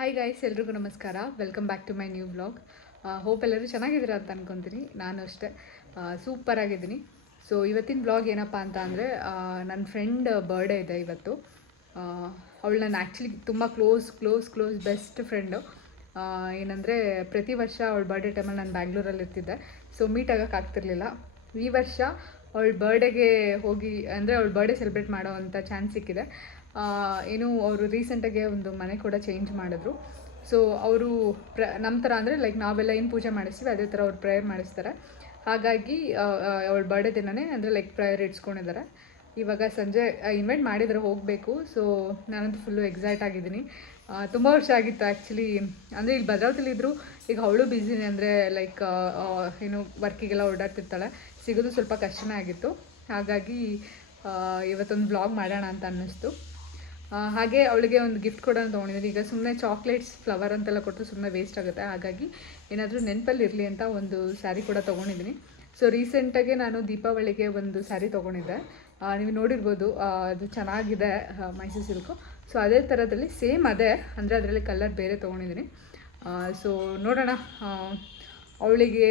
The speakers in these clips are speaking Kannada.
ಹಾಯ್ ಗೈಸ್, ಎಲ್ರಿಗೂ ನಮಸ್ಕಾರ. Welcome back to my new blog. Hope ಎಲ್ಲರೂ ಚೆನ್ನಾಗಿದ್ದೀರಾ ಅಂತ ಅಂದ್ಕೊತೀನಿ. ನಾನು ಅಷ್ಟೇ ಸೂಪರ್ ಆಗಿದ್ದೀನಿ. ಸೊ ಇವತ್ತಿನ ಬ್ಲಾಗ್ ಏನಪ್ಪ ಅಂತ ಅಂದರೆ, ನನ್ನ ಫ್ರೆಂಡ್ ಬರ್ಡೇ ಇದೆ ಇವತ್ತು. ಅವಳು ನನ್ನ ಆ್ಯಕ್ಚುಲಿ ತುಂಬ ಕ್ಲೋಸ್ ಬೆಸ್ಟ್ ಫ್ರೆಂಡು. ಏನಂದರೆ ಪ್ರತಿ ವರ್ಷ ಅವಳ ಬರ್ಡೇ ಟೈಮಲ್ಲಿ ನಾನು ಬ್ಯಾಂಗ್ಳೂರಲ್ಲಿ ಇರ್ತಿದ್ದೆ. ಸೊ ಮೀಟ್ ಆಗೋಕ್ಕಾಗ್ತಿರ್ಲಿಲ್ಲ. ಈ ವರ್ಷ ಅವಳ ಬರ್ಡೇಗೆ ಹೋಗಿ, ಅಂದರೆ ಅವಳ ಬರ್ಡೇ ಸೆಲೆಬ್ರೇಟ್ ಮಾಡೋ ಅಂಥ ಚಾನ್ಸ್ ಸಿಕ್ಕಿದೆ. ಏನು ಅವರು ರೀಸೆಂಟಾಗೆ ಒಂದು ಮನೆ ಕೂಡ ಚೇಂಜ್ ಮಾಡಿದ್ರು. ಸೊ ಅವರು ನಮ್ಮ ಥರ ಅಂದರೆ ಲೈಕ್ ನಾವೆಲ್ಲ ಏನು ಪೂಜೆ ಮಾಡಿಸ್ತೀವಿ ಅದೇ ಥರ ಅವ್ರು ಪ್ರೇಯರ್ ಮಾಡಿಸ್ತಾರೆ. ಹಾಗಾಗಿ ಅವಳ ಬರ್ಡೇ ದಿನವೇ ಅಂದರೆ ಲೈಕ್ ಪ್ರೇಯರ್ ಇಡ್ಸ್ಕೊಂಡಿದ್ದಾರೆ. ಇವಾಗ ಸಂಜೆ ಇನ್ವೈಟ್ ಮಾಡಿದರೆ ಹೋಗಬೇಕು. ಸೊ ನಾನಂತೂ ಫುಲ್ಲು ಎಕ್ಸೈಟ್ ಆಗಿದ್ದೀನಿ. ತುಂಬ ವರ್ಷ ಆಗಿತ್ತು ಆ್ಯಕ್ಚುಲಿ. ಅಂದರೆ ಇಲ್ಲಿ ಭದ್ರಾವತಿಲಿದ್ದರು. ಈಗ ಅವಳು ಬ್ಯುಸಿನೇ, ಅಂದರೆ ಲೈಕ್ ಏನು ವರ್ಕಿಗೆಲ್ಲ ಓಡಾಡ್ತಿರ್ತಾಳೆ, ಸಿಗೋದು ಸ್ವಲ್ಪ ಕಷ್ಟನೇ ಆಗಿತ್ತು. ಹಾಗಾಗಿ ಇವತ್ತೊಂದು ವ್ಲಾಗ್ ಮಾಡೋಣ ಅಂತ ಅನ್ನಿಸ್ತು. ಹಾಗೆ ಅವಳಿಗೆ ಒಂದು ಗಿಫ್ಟ್ ಕೂಡ ತೊಗೊಂಡಿದ್ದೀನಿ. ಈಗ ಸುಮ್ಮನೆ ಚಾಕ್ಲೇಟ್ಸ್, ಫ್ಲವರ್ ಅಂತೆಲ್ಲ ಕೊಟ್ಟರು ಸುಮ್ಮನೆ ವೇಸ್ಟ್ ಆಗುತ್ತೆ. ಹಾಗಾಗಿ ಏನಾದರೂ ನೆನಪಲ್ಲಿ ಇರಲಿ ಅಂತ ಒಂದು ಸ್ಯಾರಿ ಕೂಡ ತೊಗೊಂಡಿದ್ದೀನಿ. ಸೊ ರೀಸೆಂಟಾಗೆ ನಾನು ದೀಪಾವಳಿಗೆ ಒಂದು ಸ್ಯಾರಿ ತೊಗೊಂಡಿದ್ದೆ. ನೀವು ನೋಡಿರ್ಬೋದು, ಅದು ಚೆನ್ನಾಗಿದೆ, ಮೈಸೂರು ಸಿಲ್ಕು. ಸೊ ಅದೇ ಥರದಲ್ಲಿ ಸೇಮ್ ಅದೇ, ಅಂದರೆ ಅದರಲ್ಲಿ ಕಲರ್ ಬೇರೆ ತೊಗೊಂಡಿದ್ದೀನಿ. ಸೊ ನೋಡೋಣ, ಅವಳಿಗೆ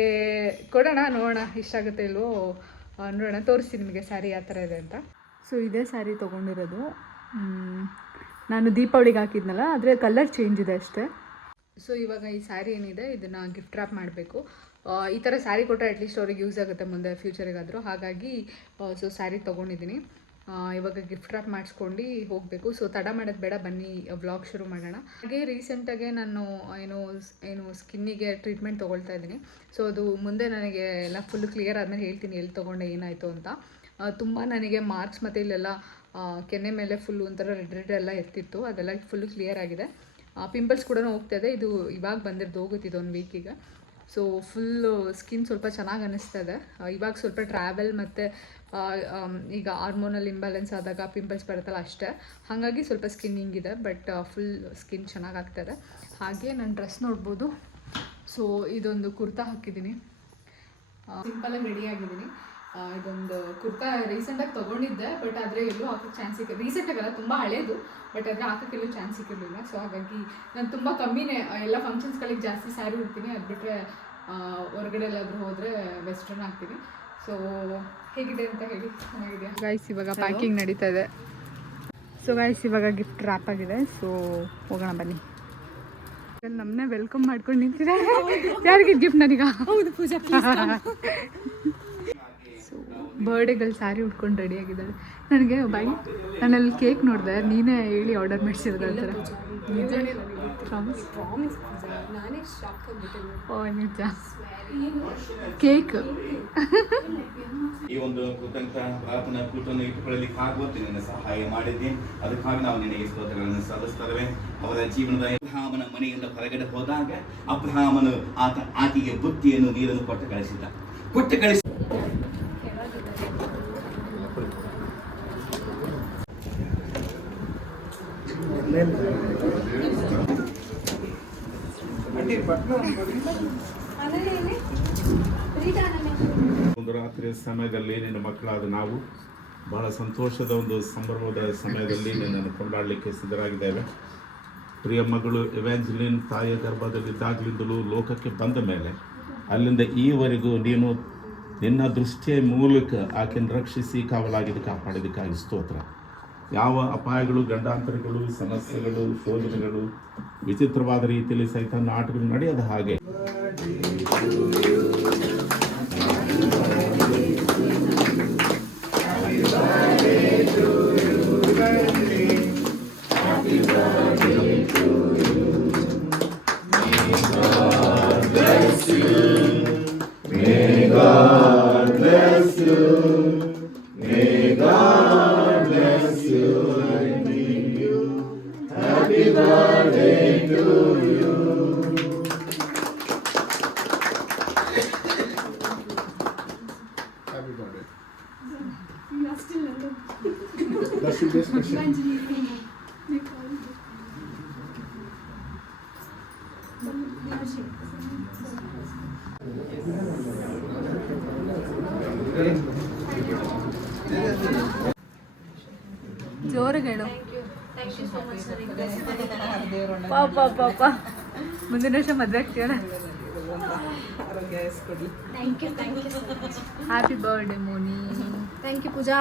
ಕೊಡೋಣ, ನೋಡೋಣ ಇಷ್ಟ ಆಗುತ್ತೆ ಇಲ್ವೋ ನೋಡೋಣ. ತೋರಿಸ್ತೀನಿ ನಿಮಗೆ ಸ್ಯಾರಿ ಯಾವ ಥರ ಇದೆ ಅಂತ. ಸೊ ಇದೇ ಸ್ಯಾರಿ ತೊಗೊಂಡಿರೋದು. ನಾನು ದೀಪಾವಳಿಗೆ ಹಾಕಿದ್ನಲ್ಲ, ಆದರೆ ಕಲರ್ ಚೇಂಜ್ ಇದೆ ಅಷ್ಟೇ. ಸೊ ಇವಾಗ ಈ ಸ್ಯಾರಿ ಏನಿದೆ ಇದನ್ನು ಗಿಫ್ಟ್ ರ್ಯಾಪ್ ಮಾಡಬೇಕು. ಈ ಥರ ಸ್ಯಾರಿ ಕೊಟ್ಟರೆ ಅಟ್ಲೀಸ್ಟ್ ಅವ್ರಿಗೆ ಯೂಸ್ ಆಗುತ್ತೆ ಮುಂದೆ ಫ್ಯೂಚರಿಗಾದರೂ. ಹಾಗಾಗಿ ಸೊ ಸ್ಯಾರಿ ತೊಗೊಂಡಿದ್ದೀನಿ. ಇವಾಗ ಗಿಫ್ಟ್ ರ್ಯಾಪ್ ಮಾಡಿಸ್ಕೊಂಡು ಹೋಗಬೇಕು. ಸೊ ತಡ ಮಾಡೋದು ಬೇಡ, ಬನ್ನಿ ವ್ಲಾಗ್ ಶುರು ಮಾಡೋಣ. ಹಾಗೆ ರೀಸೆಂಟಾಗೆ ನಾನು ಏನು ಸ್ಕಿನ್ನಿಗೆ ಟ್ರೀಟ್ಮೆಂಟ್ ತೊಗೊಳ್ತಾ ಇದ್ದೀನಿ. ಸೊ ಅದು ಮುಂದೆ ನನಗೆ ಎಲ್ಲ ಫುಲ್ ಕ್ಲಿಯರ್ ಆದಮೇಲೆ ಹೇಳ್ತೀನಿ ಎಲ್ಲಿ ತೊಗೊಂಡೆ ಏನಾಯಿತು ಅಂತ. ತುಂಬ ನನಗೆ ಮಾರ್ಕ್ಸ್ ಮತ್ತು ಇಲ್ಲೆಲ್ಲ ಕೆನ್ನೆ ಮೇಲೆ ಫುಲ್ಲು ಒಂಥರ ರೆಡ್ ಎಲ್ಲ ಎತ್ತಿತ್ತು. ಅದೆಲ್ಲ ಫುಲ್ಲು ಕ್ಲಿಯರ್ ಆಗಿದೆ. ಪಿಂಪಲ್ಸ್ ಕೂಡ ಹೋಗ್ತಾಯಿದೆ. ಇದು ಇವಾಗ ಬಂದಿರೋದು, ಹೋಗುತ್ತಿದ್ದು 1 ವೀಕಿಗೆ. ಸೊ ಫುಲ್ಲು ಸ್ಕಿನ್ ಸ್ವಲ್ಪ ಚೆನ್ನಾಗಿ ಅನ್ನಿಸ್ತಾ ಇದೆ. ಇವಾಗ ಸ್ವಲ್ಪ ಟ್ರಾವೆಲ್ ಮತ್ತು ಈಗ ಹಾರ್ಮೋನಲ್ ಇಂಬ್ಯಾಲೆನ್ಸ್ ಆದಾಗ ಪಿಂಪಲ್ಸ್ ಬರುತ್ತಲ್ಲ ಅಷ್ಟೇ. ಹಾಗಾಗಿ ಸ್ವಲ್ಪ ಸ್ಕಿನ್ ಹಿಂಗಿದೆ, ಬಟ್ ಫುಲ್ ಸ್ಕಿನ್ ಚೆನ್ನಾಗಾಗ್ತಾಯಿದೆ. ಹಾಗೆ ನನ್ನ ಡ್ರೆಸ್ ನೋಡ್ಬೋದು. ಸೊ ಇದೊಂದು ಕುರ್ತಾ ಹಾಕಿದ್ದೀನಿ, ಸಿಂಪಲಾಗಿ ರೆಡಿಯಾಗಿದ್ದೀನಿ. ಇದೊಂದು ಕುರ್ತಾ ರೀಸೆಂಟಾಗಿ ತೊಗೊಂಡಿದ್ದೆ, ಬಟ್ ಆದರೆ ಎಲ್ಲೂ ಹಾಕೋಕ್ಕೆ ಚಾನ್ಸ್ ಸಿಕ್ಕಿಲ್ಲ. ರೀಸೆಂಟಾಗಲ್ಲ, ತುಂಬ ಹಳೇದು, ಬಟ್ ಆದರೆ ಹಾಕೋಕ್ಕೆಲ್ಲೂ ಚಾನ್ಸ್ ಸಿಕ್ಕಿರಲಿಲ್ಲ. ಸೊ ಹಾಗಾಗಿ ನಾನು ತುಂಬ ಕಮ್ಮಿನೇ ಎಲ್ಲ ಫಂಕ್ಷನ್ಸ್ಗಳಿಗೆ ಜಾಸ್ತಿ ಸ್ಯಾರಿ ಉಡ್ತೀನಿ. ಅದು ಬಿಟ್ಟರೆ ಹೊರಗಡೆ ಎಲ್ಲಾದರೂ ಹೋದರೆ ವೆಸ್ಟರ್ನ್ ಹಾಕ್ತೀನಿ. ಸೊ ಹೇಗಿದೆ ಅಂತ ಹೇಳಿ. ಚೆನ್ನಾಗಿದೆ ಗೈಸ್. ಇವಾಗ ಪ್ಯಾಕಿಂಗ್ ನಡೀತಾ ಇದೆ. ಸೊ ಗೈಸ್ ಇವಾಗ ಗಿಫ್ಟ್ ರ್ಯಾಪ್ ಆಗಿದೆ. ಸೊ ಹೋಗೋಣ ಬನ್ನಿ. ನಮ್ಮನ್ನೇ ವೆಲ್ಕಮ್ ಮಾಡ್ಕೊಂಡು ನಿಂತಿದ್ದಾರೆ. ಯಾರಿಗೆ ಗಿಫ್ಟ್? ನನಗ. ಹೌದು ಪೂಜಾ. ಸೊ ಬರ್ಡೇಗಳು ಸ್ಯಾರಿ ಉಟ್ಕೊಂಡು ರೆಡಿಯಾಗಿದ್ದಾಳೆ. ನನಗೆ ಬಾಯಿ, ನಾನಲ್ಲಿ ಕೇಕ್ ನೋಡಿದೆ, ನೀನೇ ಹೇಳಿ ಆರ್ಡರ್ ಮಾಡಿಸಿರೋದು ಆ ಥರ. ಓ ನಿಜ. ಕೇಕ್ ಈ ಒಂದು ಕೃತಜ್ಞ ಪ್ರಾರ್ಥನಾ ಕೂಟವನ್ನು ಇಟ್ಟುಕೊಳ್ಳಲಿಕ್ಕೆ ಆಗುವಂತೆ ನಿನ್ನ ಸಹಾಯ ಮಾಡಿದ್ದೀನಿ. ಅದಕ್ಕಾಗಿ ನಾವು ನಿನಗೆ ಸ್ತೋತ್ರಗಳನ್ನು ಸಲ್ಲಿಸ್ತೇವೆ. ಅವರ ಜೀವನದ ಅಬ್ರಹಾಮನ ಮನೆಯಿಂದ ಹೊರಗಡೆ ಹೋದಾಗ ಅಬ್ರಹಾಮನು ಆಕೆಗೆ ಬುತ್ತಿಯನ್ನು, ನೀರನ್ನು ಕೊಟ್ಟು ಕಳಿಸಿ ಒಂದು ರಾತ್ರಿಯ ಸಮಯದಲ್ಲಿ ನಿನ್ನ ಮಕ್ಕಳಾದ ನಾವು ಬಹಳ ಸಂತೋಷದ ಒಂದು ಸಂಭ್ರಮದ ಸಮಯದಲ್ಲಿ ನಿನ್ನನ್ನು ಕೊಂಡಾಡಲಿಕ್ಕೆ ಸಿದ್ಧರಾಗಿದ್ದೇವೆ. ಪ್ರಿಯ ಮಗಳು ಎವ್ಯಾಂಜಲಿನ್ ತಾಯಿಯ ಗರ್ಭದಲ್ಲಿದ್ದಾಗಲಿಂದಲೂ ಲೋಕಕ್ಕೆ ಬಂದ ಮೇಲೆ ಅಲ್ಲಿಂದ ಈವರೆಗೂ ನೀನು ನಿನ್ನ ದೃಷ್ಟಿಯ ಮೂಲಕ ಆಕೆಯನ್ನು ರಕ್ಷಿಸಿ ಕಾಪಾಡಿದ್ದಕ್ಕಾಗಿ ಸ್ತೋತ್ರ. ಯಾವ ಅಪಾಯಗಳು, ಗಂಡಾಂತರಗಳು, ಸಮಸ್ಯೆಗಳು, ಶೋಧನೆಗಳು, ವಿಚಿತ್ರವಾದ ರೀತಿಯಲ್ಲಿ ಸಹಿತ ಆಟಗಳು ನಡೆಯದ ಹಾಗೆ ಜೋರಾಗಿ ಹೇಳು. ಪಾಪ ಪಾಪ ಮುಂದಿನ ವರ್ಷ ಮದುವೆ ಆಗ್ತೀಯಲ್ಲ. Thank you so much. Happy birthday Moni. Thank you Pooja.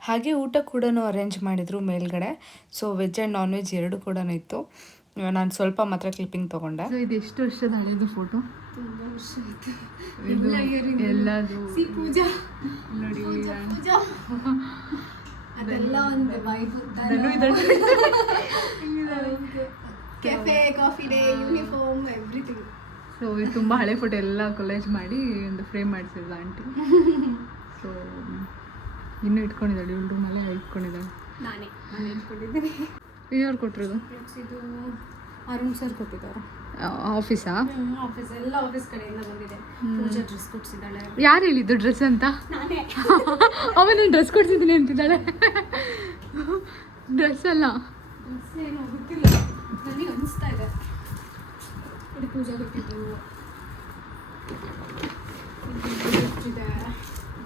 ಹಾಗೆ ಊಟ ಕೂಡ ಅರೇಂಜ್ ಮಾಡಿದರು ಮೇಲ್ಗಡೆ. So veg and non veg ಎರಡು ಕೂಡ ಇತ್ತು. ನಾನು ಸ್ವಲ್ಪ ಮಾತ್ರ ಕ್ಲಿಪ್ಪಿಂಗ್ ತೊಗೊಂಡೆ. ಸೊ ಇದು ಎಷ್ಟು ವರ್ಷದ ಹಳೆಯದು ಫೋಟೋ? ತುಂಬ ವರ್ಷ ಆಯ್ತು. ಎಲ್ಲದು ಪೂಜಾ ನೋಡಿ. ಪೂಜಾ ಅದೆಲ್ಲ ಒಂದು vibe. Cafe, coffee day, uniform, everything. So ಇದು ತುಂಬ ಹಳೆ ಫೋಟೋ ಎಲ್ಲ ಕೊಲೇಜ್ ಮಾಡಿ ಒಂದು ಫ್ರೇಮ್ ಮಾಡಿಸಿದ್ಲು ಆಂಟಿ. ಸೊ ಇನ್ನೂ ಇಟ್ಕೊಂಡಿದ್ದಾಳೆ, ಇವಳು ರೂಮಲ್ಲೇ ಇಟ್ಕೊಂಡಿದ್ದಾಳೆ. ನಾನು ಇಟ್ಕೊಂಡಿದ್ದೀನಿ. ಯಾರು ಕೊಟ್ಟಿರೋದು? ಇದು ಅರುಣ್ ಸರ್ ಕೊಟ್ಟಿದ್ದಾರೆ. ಆಫೀಸಾ? ಆಫೀಸ್ ಎಲ್ಲ ಆಫೀಸ್ ಕಡೆಯಿಂದ ಬಂದಿದೆ. ಪೂಜಾ ಡ್ರೆಸ್ ಕೊಡ್ಸಿದ್ದಾಳೆ. ಯಾರು ಹೇಳಿದ್ದು ಡ್ರೆಸ್ ಅಂತ? ನಾನೇ. ಆಮೇಲೆ ಡ್ರೆಸ್ ಕೊಡ್ಸಿದ್ದೀನಿ ಅಂತಿದ್ದಾಳೆ. ಡ್ರೆಸ್ ಅಲ್ಲ, ಡ್ರೆಸ್ ಏನೋ ಗೊತ್ತಿಲ್ಲ, ನನಗೆ ಅನಿಸ್ತಾ ಇದೆ. ಇದು ಪೂಜಾ ಕೊಟ್ಟಿದ್ದು. ಇದೆ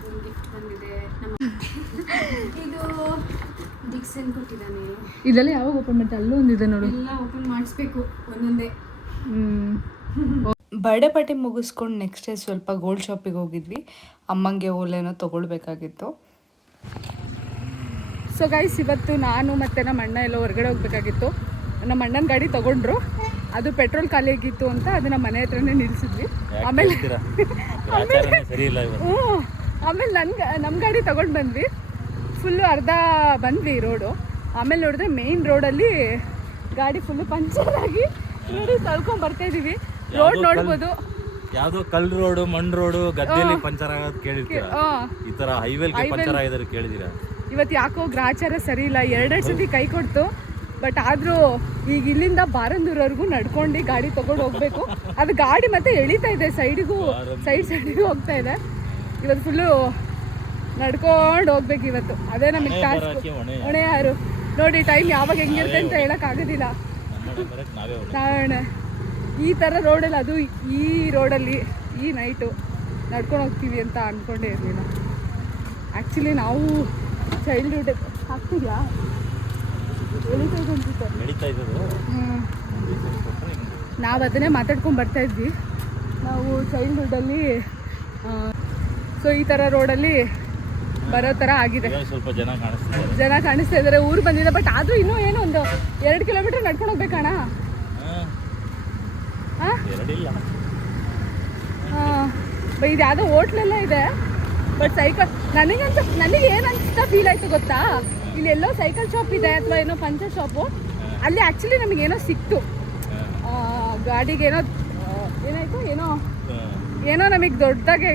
ಒಂದು ಗಿಫ್ಟ್ ಬಂದಿದೆ ನಮ್ಮ. ಇದು ಡಿಕ್ಸನ್ ಕೊಟ್ಟಿದ್ದಾನೆ. ಇದೆಲ್ಲ ಯಾವಾಗ ಓಪನ್ ಮಾಡ್ತಾ? ಅಲ್ಲೂ ಒಂದಿದೆ ನೋಡು. ಎಲ್ಲ ಓಪನ್ ಮಾಡಿಸ್ಬೇಕು ಒಂದೊಂದೇ. ಬರ್ಡೇ ಪಾರ್ಟಿ ಮುಗಿಸ್ಕೊಂಡು ನೆಕ್ಸ್ಟ್ ಡೇ ಸ್ವಲ್ಪ ಗೋಲ್ಡ್ ಶಾಪಿಗೆ ಹೋಗಿದ್ವಿ. ಅಮ್ಮಂಗೆ ಓಲೇನೋ ತೊಗೊಳ್ಬೇಕಾಗಿತ್ತು. ಸೊ ಗೈಸ್, ಇವತ್ತು ನಾನು ಮತ್ತು ನಮ್ಮ ಅಣ್ಣ ಎಲ್ಲ ಹೊರಗಡೆ ಹೋಗ್ಬೇಕಾಗಿತ್ತು. ನಮ್ಮ ಅಣ್ಣನ ಗಾಡಿ ತೊಗೊಂಡ್ರು, ಅದು ಪೆಟ್ರೋಲ್ ಖಾಲಿ ಆಗಿತ್ತು ಅಂತ ಅದನ್ನ ಮನೆ ಹತ್ರನೇ ನಿಲ್ಲಿಸಿದ್ವಿ. ಆಮೇಲೆ ಆಮೇಲೆ ನಮ್ಮ ಗಾಡಿ ತೊಗೊಂಡು ಬಂದ್ವಿ. ಫುಲ್ಲು ಅರ್ಧ ಬಂದ್ವಿ ರೋಡು. ಆಮೇಲೆ ನೋಡಿದ್ರೆ ಮೇನ್ ರೋಡಲ್ಲಿ ಗಾಡಿ ಫುಲ್ಲು ಪಂಚರ್ ಆಗಿ ನೋಡಿ ತಳ್ಕೊಂಡ್ ಬರ್ತಾ ಇದೀವಿ. ರೋಡ್ ನೋಡ್ಬೋದು, ಯಾವ್ದೋ ಕಲ್ ರೋಡು, ಮಣ್ ರೋಡು, ಗದ್ದೆಯಲ್ಲಿ ಪಂಚರ್ ಆಗೋದು ಕೇಳಿರ್ತೀರಾ? ಈ ತರ ಹೈವೇಲ್ ಪಂಚರ್ ಆಗಿದ್ರೆ ಕೇಳಿದೀರಾ? ಇವತ್ತು ಯಾಕೋ ಗ್ರಾಚಾರ ಸರಿ ಇಲ್ಲ. ಎರಡೆರಡು ಸತಿ ಕೈ ಕೊಡ್ತು. ಬಟ್ ಆದರೂ ಈಗ ಇಲ್ಲಿಂದ ಬಾರಂದೂರವರೆಗೂ ನಡ್ಕೊಂಡು ಗಾಡಿ ತೊಗೊಂಡು ಹೋಗ್ಬೇಕು. ಅದು ಗಾಡಿ ಮತ್ತೆ ಎಳಿತಾ ಇದೆ, ಸೈಡಿಗೂ ಹೋಗ್ತಾ ಇದೆ. ಇವತ್ತು ಫುಲ್ಲು ನಡ್ಕೊಂಡು ಹೋಗ್ಬೇಕು ಇವತ್ತು. ಅದೇ ನಮಗೆ ಟಾಸ್ಕ್. ಹೊಣೆ ಯಾರು ನೋಡಿ, ಟೈಮ್ ಯಾವಾಗ ಹೆಂಗಿರುತ್ತೆ ಅಂತ ಹೇಳೋಕ್ಕಾಗೋದಿಲ್ಲ. ನಾವೇ ಈ ಥರ ರೋಡಲ್ಲಿ, ಅದು ಈ ರೋಡಲ್ಲಿ ಈ ನೈಟು ನಡ್ಕೊಂಡು ಹೋಗ್ತೀವಿ ಅಂತ ಅಂದ್ಕೊಂಡೇ ಇರಲಿಲ್ಲ. ಆ್ಯಕ್ಚುಲಿ ನಾವು ಚೈಲ್ಡ್ಹುಡ್ ಆಗ್ತಿದ್ಯಾ ನಾವು ಅದನ್ನೇ ಮಾತಾಡ್ಕೊಂಡು ಬರ್ತಾ ಇದ್ವಿ. ನಾವು ಚೈಲ್ಡ್ಹುಡ್ಡಲ್ಲಿ ಸೊ ಈ ಥರ ರೋಡಲ್ಲಿ ಬರೋ ಥರ ಆಗಿದೆ. ಸ್ವಲ್ಪ ಜನ ಕಾಣಿಸ್ತಾ ಇದ್ದಾರೆ, ಊರು ಬಂದಿದೆ. ಬಟ್ ಆದರೂ ಇನ್ನೂ ಏನೋ ಒಂದು 2 ಕಿಲೋಮೀಟರ್ ನಡ್ಕೊಂಡು ಹೋಗ್ಬೇಕಣ್ಣ. ಇದು ಯಾವುದೋ ಹೋಟ್ಲೆಲ್ಲ ಇದೆ. ಬಟ್ ಸೈಕಲ್ ನನಗೆ ಏನು ಅನಿಸ್ತಾ ಫೀಲ್ ಆಯಿತು ಗೊತ್ತಾ? ಇಲ್ಲಿ ಎಲ್ಲೋ ಸೈಕಲ್ ಶಾಪ್ ಇದೆ ಅಥವಾ ಏನೋ ಪಂಚರ್ ಶಾಪು. ಅಲ್ಲಿ ಆ್ಯಕ್ಚುಲಿ ನಮಗೇನೋ ಸಿಕ್ತು, ಗಾಡಿಗೇನೋ ಏನಾಯಿತು ಏನೋ ನಮಗೆ ದೊಡ್ಡದಾಗೆ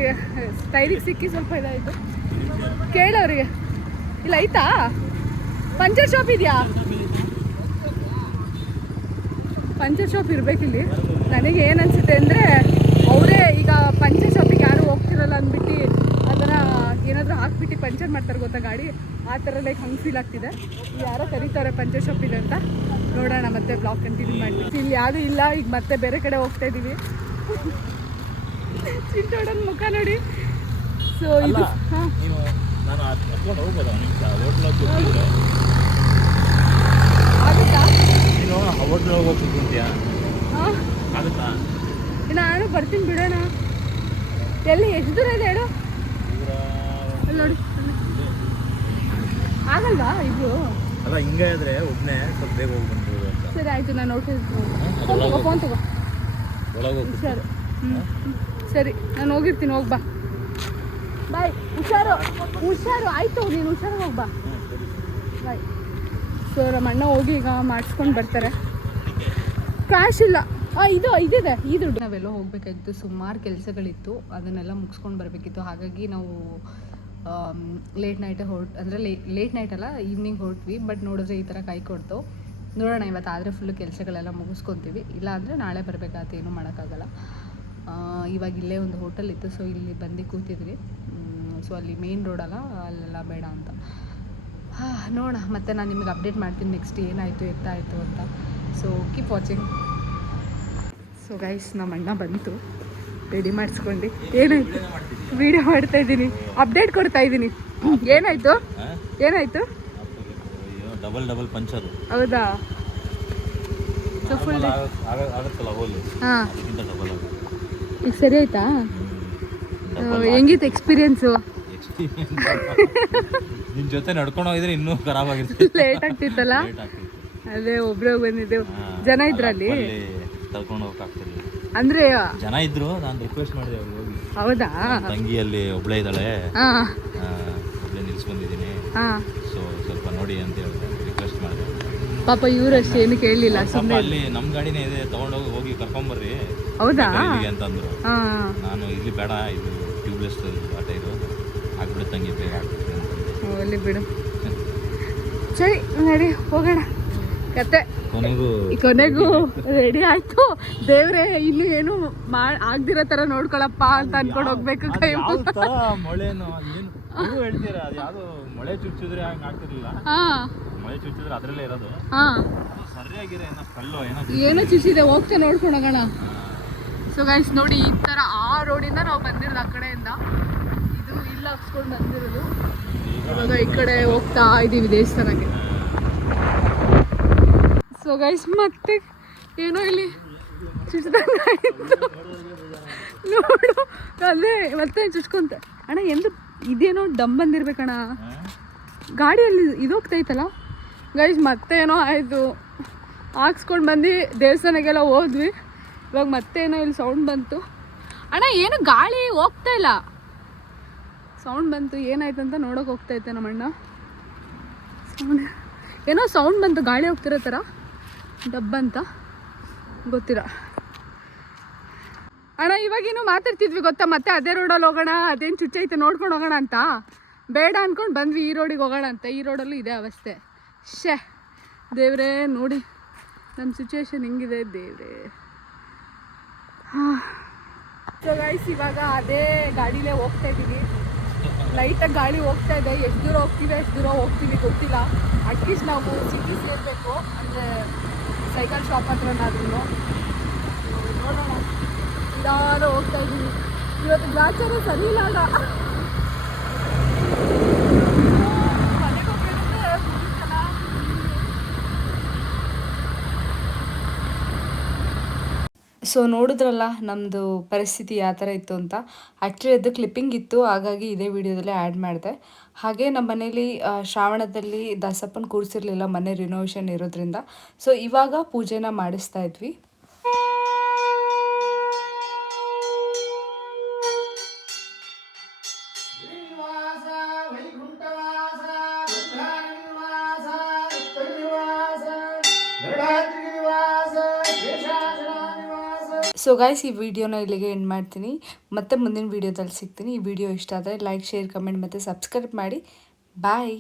ಸ್ಟೈಲಿಗೆ ಸಿಕ್ಕಿ ಸ್ವಲ್ಪ ಇದಾಯಿತು. ಕೇಳೋರಿಗೆ ಇಲ್ಲ ಆಯ್ತಾ ಪಂಚರ್ ಶಾಪ್ ಇದೆಯಾ? ಪಂಚರ್ ಶಾಪ್ ಇರಬೇಕಿಲ್ಲಿ. ನನಗೆ ಏನು ಅನಿಸುತ್ತೆ ಅಂದರೆ, ಅವರೇ ಈಗ ಪಂಚರ್ ಶಾಪಿಗೆ ಯಾರು ಹೋಗ್ತಿರಲ್ಲ ಅಂದ್ಬಿಟ್ಟು ಅದನ್ನು ಏನಾದರೂ ಹಾಕ್ಬಿಟ್ಟು ಪಂಚರ್ ಮಾಡ್ತಾರೆ ಗೊತ್ತಾ ಗಾಡಿ, ಆ ಥರ ಲೈಕ್ ಹಂಗೆ ಫೀಲ್ ಆಗ್ತಿದೆ. ಯಾರೋ ಕರೀತಾರೆ ಪಂಚರ್ ಶಾಪ್ ಇದೆ ಅಂತ. ನೋಡೋಣ, ಮತ್ತೆ ಬ್ಲಾಗ್ ಕಂಟಿನ್ಯೂ ಮಾಡ್ತೀವಿ. ಇಲ್ಲಿ ಯಾವುದೂ ಇಲ್ಲ. ಈಗ ಮತ್ತೆ ಬೇರೆ ಕಡೆ ಹೋಗ್ತಾ ಇದ್ದೀವಿ. ಚಿಂಟೋಡನ ಮುಖ ನೋಡಿ. ಸೊ ಇದು ನಾನು ಬರ್ತೀನಿ ಬಿಡೋಣ. ಎಲ್ಲಿ ಎಷ್ಟು ದೂರ ಇದೆ ಹೇಳು? ನೋಡಿ ಆಗಲ್ವಾ ಇದು? ಅಲ್ಲ, ಹಿಂಗೆ ಇದ್ರೆ ಒಬ್ಬನೇ ಸ್ವಲ್ಪ ಬೇಗ ಹೋಗಿ ಬಂದ್ಬೋದು ಅಂತ. ಸರಿ ಆಯಿತು, ನಾನು ಫೋನ್ ತಗೋ. ಹುಷಾರು. ಸರಿ, ನಾನು ಹೋಗಿರ್ತೀನಿ, ಹೋಗ್ಬಾ. ಬಾಯ್. ಹುಷಾರು ಆಯಿತು, ನೀನು ಹುಷಾರು ಹೋಗ್ಬಾ. ಬಾಯ್. ಸೊ ನಮ್ಮ ಅಣ್ಣ ಹೋಗಿ ಈಗ ಮಾಡಿಸ್ಕೊಂಡು ಬರ್ತಾರೆ. ಕ್ಯಾಶ್ ಇಲ್ಲ. ಇದಿದೆ ಈ ದುಡ್ಡು. ನಾವೆಲ್ಲ ಹೋಗ್ಬೇಕಾಗಿತ್ತು, ಸುಮಾರು ಕೆಲಸಗಳಿತ್ತು, ಅದನ್ನೆಲ್ಲ ಮುಗಿಸ್ಕೊಂಡು ಬರಬೇಕಿತ್ತು. ಹಾಗಾಗಿ ನಾವು ಲೇಟ್ ನೈಟ್ ಅಲ್ಲ, ಈವ್ನಿಂಗ್ ಹೊರಟ್ವಿ. ಬಟ್ ನೋಡಿದ್ರೆ ಈ ಥರ ಕೈ ಕೊಡ್ತು. ನೋಡೋಣ, ಇವತ್ತು ಆದರೆ ಫುಲ್ಲು ಕೆಲಸಗಳೆಲ್ಲ ಮುಗಿಸ್ಕೊತೀವಿ. ಇಲ್ಲ ಅಂದರೆ ನಾಳೆ ಬರಬೇಕಾಗತ್ತೆ, ಏನೂ ಮಾಡೋಕ್ಕಾಗಲ್ಲ. ಇವಾಗ ಇಲ್ಲೇ ಒಂದು ಹೋಟೆಲ್ ಇತ್ತು, ಸೊ ಇಲ್ಲಿ ಬಂದು ಕೂತಿದ್ವಿ. ಸೊ ಅಲ್ಲಿ ಮೇನ್ ರೋಡಲ್ಲ, ಅಲ್ಲೆಲ್ಲ ಬೇಡ ಅಂತ. ನೋಡೋಣ, ಮತ್ತು ನಾನು ನಿಮಗೆ ಅಪ್ಡೇಟ್ ಮಾಡ್ತೀನಿ ನೆಕ್ಸ್ಟ್ ಏನಾಯಿತು ಎತ್ತಾಯಿತು ಅಂತ. So keep watching. So guys ನಮ್ಮ ಅಣ್ಣ ಬಂತು, ರೆಡಿ ಮಾಡಿಸ್ಕೊಂಡು. ಏನಾಯ್ತು? ವಿಡಿಯೋ ಮಾಡ್ತಾ ಇದ್ದೀನಿ, ಅಪ್ಡೇಟ್ ಕೊಡ್ತಾ ಇದ್ದೀನಿ. ಏನಾಯ್ತು? ಏನಾಯ್ತು? Double puncture. ಹೌದಾ? ಸೊ ಫುಲ್ ಆಗುತ್ತಲ್ಲ ಹೋಲಿ, ಹಾಂ, ಅದಕ್ಕಿಂತ ಡಬಲ್ ಆಗುತ್ತೆ. ಈಗ ಸರಿ ಆಯ್ತಾ? ಹೆಂಗಿತ್ತು ಎಕ್ಸ್ಪೀರಿಯನ್ಸು? ನಿನ್ನ ಜೊತೆ ನಡ್ಕೊಂಡು ಹೋಗಿದ್ರೆ ಇನ್ನೂ ಖರಾಬ್ ಆಗಿರ್ತಿತ್ತು, ಲೇಟ್ ಆಗ್ತಿತ್ತಲ್ಲ. ಅದೇ ಒಬ್ರೇ ಬಂದಿದ್ದೆವು, ಜನ ಇದ್ರಲ್ಲಿ ಕರ್ಕೊಂಡು ಹೋಗಕ್ಕಾಗ್ತಿರ್ಲಿಲ್ಲ. ಅಂದ್ರೆ ಜನ ಇದ್ರು, ನಾನು ರಿಕ್ವೆಸ್ಟ್ ಮಾಡಿದೆ ಅವ್ರಿಗೆ ಹೋಗಿ. ಹೌದಾ? ತಂಗಿಯಲ್ಲಿ ಒಬ್ಳೆ ಇದ್ದಾಳೆ, ಹಾಂ ಒಬ್ಳೆ ನಿಲ್ಸ್ಕೊಂಡಿದ್ದೀನಿ, ಹಾಂ, ಸೊ ಸ್ವಲ್ಪ ನೋಡಿ ಅಂತ ಹೇಳಿದೆ, ರಿಕ್ವೆಸ್ಟ್ ಮಾಡಿದೆ. ಪಾಪ ಇವ್ರು ಅಷ್ಟೇ ಏನು ಕೇಳಲಿಲ್ಲ, ಸುಮ್ಮನೆ ಅಲ್ಲಿ ನಮ್ಮ ಗಾಡಿನೇ ಇದೆ, ತಗೊಂಡೋಗಿ ಹೋಗಿ ಕರ್ಕೊಂಬರ್ರಿ. ಹೌದಾ? ಇಲ್ಲಿಗೆ ಅಂತಂದ್ರು. ಹಾಂ, ನಾನು ಇಲ್ಲಿ ಬೇಡ, ಇದು ಟ್ಯೂಬ್ಲೆಸ್ ಆಟ ಇದು ಆಗ್ಬಿಡು ತಂಗಿ, ಬೇಗ ಆಗ್ತದೆ ಅಂತಂದೆ. ಅಲ್ಲಿ ಬಿಡು. ಸರಿ ನಡಿ ಹೋಗೋಣ. ಕತೆ ಕೊನೆಗೂ ರೆಡಿ ಆಯ್ತು. ದೇವ್ರೆ ಇನ್ನು ಏನು ಆಗ್ದಿರೋ ತರ ನೋಡ್ಕೊಳಪ್ಪ ಅಂತ ಅನ್ಕೊಂಡು ಹೋಗ್ಬೇಕು. ಕೈ ಮೊಳೆನು ಏನು ಹೇಳ್ತೀರಾ, ಅದು ಯಾವ್ದು ಮೊಳೆ ಚುಚ್ಚಿದ್ರೆ ಹಂಗೆ ಆಗ್ತಿರ್ಲಿಲ್ಲ. ಮೊಳೆ ಚುಚ್ಚಿದ್ರೆ ಅದ್ರಲ್ಲೇ ಇರೋದು. ಸರಿಯಾಗಿರೋ ಏನೋ ಕಲ್ಲು ಏನೋ ಚುಚ್ಚಿದೆ, ಹೋಗ್ತಾ ನೋಡ್ಕೊಂಡು ಹೋಗೋಣ. ಸೊ ಗೈಸ್ ನೋಡಿ, ಈ ತರ ಆ ರೋಡಿಂದ ನಾವು ಬಂದಿರೋದು, ಆ ಕಡೆಯಿಂದ ಇದು ಇಲ್ಲ ಹಾಕ್ಸ್ಕೊಂಡು ಬಂದಿರೋದು. ಇವಾಗ ಈ ಕಡೆ ಹೋಗ್ತಾ ಇದ್ದೀವಿ ದೇವಸ್ಥಾನಕ್ಕೆ. ಸೊ ಗೈಸ್ ಮತ್ತೆ ಏನೋ ಇಲ್ಲಿ ಚುಚ್ಚಿದಂಗೆ ಆಯಿತು ನೋಡು. ಅದೇ ಮತ್ತೆ ಚುಚ್ಕೊಂತೆ ಅಣ್ಣ. ಎಂದು ಇದೇನೋ ಡಮ್ ಬಂದಿರ್ಬೇಕಣ್ಣ, ಗಾಡಿಯಲ್ಲಿ ಇದು ಹೋಗ್ತೈತಲ್ಲ. ಗೈಸ್ ಮತ್ತೆ ಏನೋ ಆಯಿತು, ಹಾಕ್ಸ್ಕೊಂಡು ಬಂದು ದೇವಸ್ಥಾನಕ್ಕೆಲ್ಲ ಹೋದ್ವಿ. ಇವಾಗ ಮತ್ತೇನೋ ಇಲ್ಲಿ ಸೌಂಡ್ ಬಂತು ಅಣ್ಣ, ಏನು ಗಾಳಿ ಹೋಗ್ತಾ ಇಲ್ಲ, ಸೌಂಡ್ ಬಂತು. ಏನಾಯ್ತು ಅಂತ ನೋಡೋಕೆ ಹೋಗ್ತೈತೆ ನಮ್ಮಣ್ಣ. ಸೌಂಡ್ ಏನೋ ಸೌಂಡ್ ಬಂತು, ಗಾಳಿ ಹೋಗ್ತಿರೋ ಥರ, ಡಬ್ಬ ಅಂತ ಗೊತ್ತಿಲ್ಲ ಅಣ್ಣ. ಇವಾಗೇನು ಮಾತಾಡ್ತಿದ್ವಿ ಗೊತ್ತಾ, ಮತ್ತೆ ಅದೇ ರೋಡಲ್ಲಿ ಹೋಗೋಣ, ಅದೇನು ಚುಚ್ಚೈತೆ ನೋಡ್ಕೊಂಡು ಹೋಗೋಣ ಅಂತ. ಬೇಡ ಅಂದ್ಕೊಂಡು ಬಂದ್ವಿ, ಈ ರೋಡಿಗೆ ಹೋಗೋಣ ಅಂತ. ಈ ರೋಡಲ್ಲೂ ಇದೇ ಅವಸ್ಥೆ. ಶೇ ದೇವ್ರೇ, ನೋಡಿ ನಮ್ಮ ಸಿಚುವೇಶನ್ ಹೆಂಗಿದೆ ದೇವ್ರೇ. ಸೊ ಗೈಸ್ ಇವಾಗ ಅದೇ ಗಾಡಿಲೇ ಹೋಗ್ತಾ ಇದ್ದೀವಿ. ಲೈಟಾಗಿ ಗಾಳಿ ಹೋಗ್ತಾ ಇದೆ. ಎಷ್ಟು ದೂರ ಹೋಗ್ತೀವಿ ಎಷ್ಟು ದೂರ ಹೋಗ್ತೀವಿ ಗೊತ್ತಿಲ್ಲ. ಅಟ್ಲೀಸ್ಟ್ ನಾವು ಸಿಟಿ ಸೇರಬೇಕು, ಅಂದರೆ ಸೈಕಲ್ ಶಾಪ್ ಹತ್ರನಾದ್ರೂ ನೋಡೋಣ. ಇದಾರು ಹೋಗ್ತಾ ಇದ್ದೀವಿ. ಇವತ್ತು ಗ್ರಾಚಾರ ಸರಿ ಇಲ್ಲ ಅಲ್ಲ. ಸೊ ನೋಡಿದ್ರಲ್ಲ ನಮ್ಮದು ಪರಿಸ್ಥಿತಿ ಯಾವ ಥರ ಇತ್ತು ಅಂತ. ಆ್ಯಕ್ಚುಲಿ ಅದು ಕ್ಲಿಪ್ಪಿಂಗ್ ಇತ್ತು, ಹಾಗಾಗಿ ಇದೇ ವಿಡಿಯೋದಲ್ಲೇ ಆ್ಯಡ್ ಮಾಡಿದೆ. ಹಾಗೆ ನಮ್ಮ ಮನೇಲಿ ಶ್ರಾವಣದಲ್ಲಿ ದಾಸಪ್ಪನ ಕೂರಿಸಿರ್ಲಿಲ್ಲ, ಮನೆ ರಿನೋವೇಷನ್ ಇರೋದ್ರಿಂದ. ಸೊ ಇವಾಗ ಪೂಜೆನ ಮಾಡಿಸ್ತಾ ಇದ್ವಿ. ಸೊ ಗೈಸ್, ಈ ವಿಡಿಯೋನ ಇಲ್ಲಿಗೆ ಎಂಡ್ ಮಾಡ್ತೀನಿ. ಮತ್ತೆ ಮುಂದಿನ ವಿಡಿಯೋದಲ್ಲಿ ಸಿಗ್ತೀನಿ. ಈ ವಿಡಿಯೋ ಇಷ್ಟ ಆದರೆ ಲೈಕ್, ಶೇರ್, ಕಮೆಂಟ್ ಮತ್ತು ಸಬ್ಸ್ಕ್ರೈಬ್ ಮಾಡಿ. ಬಾಯ್.